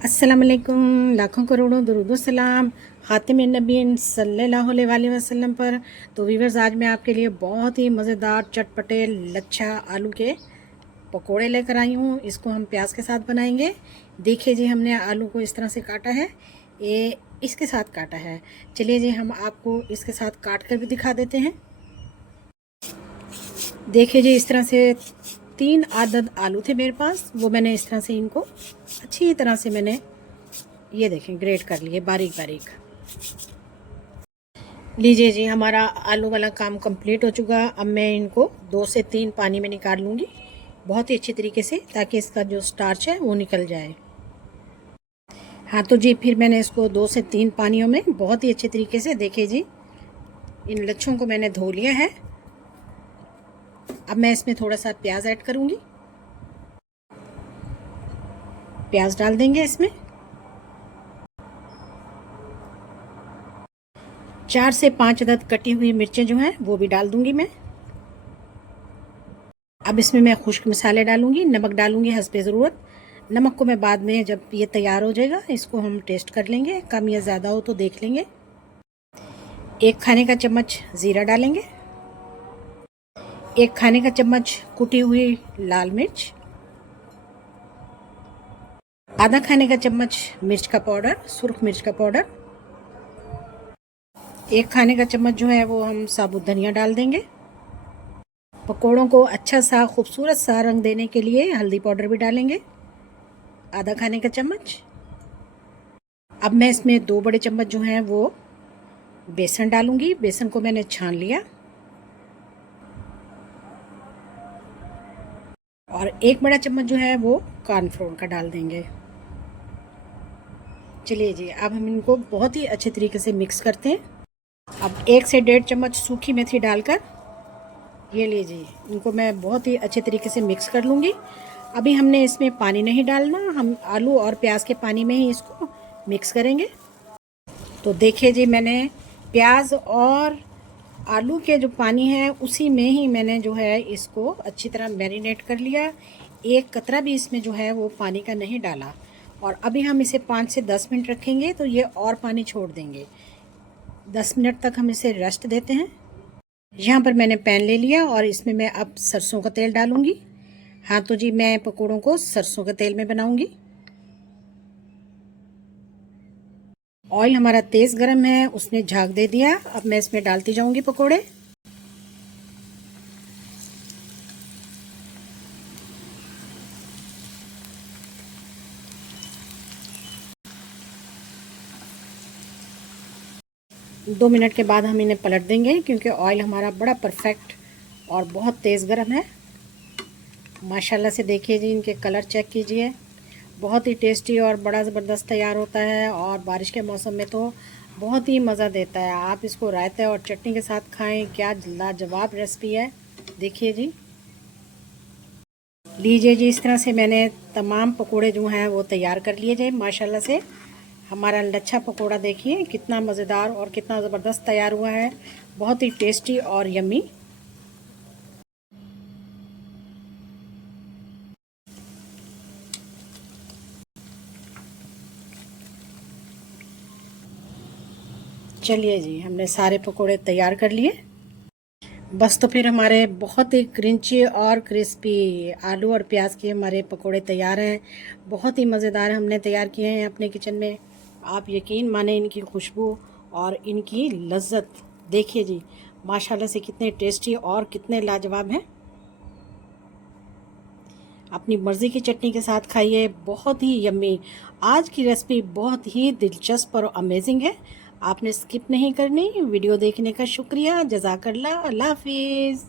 अस्सलाम वालेकुम, लाखों करोड़ों दुरूद सलाम ख़ातिम नबीन सल्लल्लाहु अलैहि वसल्लम पर। तो वीवर्स, आज मैं आपके लिए बहुत ही मज़ेदार चटपटे लच्छा आलू के पकोड़े लेकर आई हूँ। इसको हम प्याज के साथ बनाएंगे। देखिए जी, हमने आलू को इस तरह से काटा है, ये इसके साथ काटा है। चलिए जी, हम आपको इसके साथ काट कर भी दिखा देते हैं। देखिए जी, इस तरह से 3 आदद आलू थे मेरे पास, वो मैंने इस तरह से इनको अच्छी तरह से मैंने ये देखें ग्रेट कर लिए बारीक बारीक। लीजिए जी, हमारा आलू वाला काम कंप्लीट हो चुका। अब मैं इनको 2 से 3 पानी में निकाल लूँगी बहुत ही अच्छी तरीके से, ताकि इसका जो स्टार्च है वो निकल जाए। हाँ तो जी, फिर मैंने इसको 2 से 3 पानियों में बहुत ही अच्छे तरीके से, देखिए जी, इन लच्छों को मैंने धो लिया है। अब मैं इसमें थोड़ा सा प्याज ऐड करूँगी। प्याज डाल देंगे इसमें। 4 से 5 अदद कटी हुई मिर्चें जो हैं वो भी डाल दूँगी मैं। अब इसमें मैं खुश्क मसाले डालूँगी, नमक डालूँगी हस्बे ज़रूरत। नमक को मैं बाद में, जब ये तैयार हो जाएगा, इसको हम टेस्ट कर लेंगे, कम या ज़्यादा हो तो देख लेंगे। 1 खाने का चम्मच ज़ीरा डालेंगे। 1 खाने का चम्मच कुटी हुई लाल मिर्च। आधा खाने का चम्मच मिर्च का पाउडर, सुर्ख मिर्च का पाउडर। 1 खाने का चम्मच जो है वो हम साबुत धनिया डाल देंगे। पकोड़ों को अच्छा सा खूबसूरत सा रंग देने के लिए हल्दी पाउडर भी डालेंगे, आधा खाने का चम्मच। अब मैं इसमें 2 बड़े चम्मच जो हैं वो बेसन डालूंगी। बेसन को मैंने छान लिया। और 1 बड़ा चम्मच जो है वो कॉर्नफ्लोर का डाल देंगे। चलिए जी, अब हम इनको बहुत ही अच्छे तरीके से मिक्स करते हैं। अब 1 से 1.5 चम्मच सूखी मेथी डालकर, ये लीजिए, इनको मैं बहुत ही अच्छे तरीके से मिक्स कर लूँगी। अभी हमने इसमें पानी नहीं डालना, हम आलू और प्याज के पानी में ही इसको मिक्स करेंगे। तो देखिए जी, मैंने प्याज और आलू के जो पानी है उसी में ही मैंने जो है इसको अच्छी तरह मैरिनेट कर लिया। 1 कतरा भी इसमें जो है वो पानी का नहीं डाला। और अभी हम इसे 5 से 10 मिनट रखेंगे तो ये और पानी छोड़ देंगे। 10 मिनट तक हम इसे रेस्ट देते हैं। यहाँ पर मैंने पैन ले लिया और इसमें मैं अब सरसों का तेल डालूँगी। हाँ तो जी, मैं पकोड़ों को सरसों के तेल में बनाऊँगी। ऑयल हमारा तेज़ गर्म है, उसने झाग दे दिया। अब मैं इसमें डालती जाऊँगी पकोड़े। दो मिनट के बाद हम इन्हें पलट देंगे, क्योंकि ऑयल हमारा बड़ा परफेक्ट और बहुत तेज़ गर्म है। माशाल्लाह से देखिए जी, इनके कलर चेक कीजिए, बहुत ही टेस्टी और बड़ा ज़बरदस्त तैयार होता है। और बारिश के मौसम में तो बहुत ही मज़ा देता है। आप इसको रायते और चटनी के साथ खाएं, क्या लाजवाब रेसिपी है। देखिए जी, लीजिए जी, इस तरह से मैंने तमाम पकोड़े जो हैं वो तैयार कर लिए जाए। माशाल्लाह से हमारा लच्छा पकोड़ा देखिए कितना मज़ेदार और कितना ज़बरदस्त तैयार हुआ है, बहुत ही टेस्टी और यम्मी। चलिए जी, हमने सारे पकोड़े तैयार कर लिए। बस तो फिर हमारे बहुत ही क्रंची और क्रिस्पी आलू और प्याज के हमारे पकोड़े तैयार हैं। बहुत ही मज़ेदार हमने तैयार किए हैं अपने किचन में। आप यकीन माने इनकी खुशबू और इनकी लज्जत देखिए जी, माशाल्लाह से कितने टेस्टी और कितने लाजवाब हैं। अपनी मर्ज़ी की चटनी के साथ खाइए, बहुत ही यम्मी। आज की रेसिपी बहुत ही दिलचस्प और अमेजिंग है। आपने स्किप नहीं करनी। वीडियो देखने का शुक्रिया। जज़ाकल्लाह। अल्लाह हाफिज़।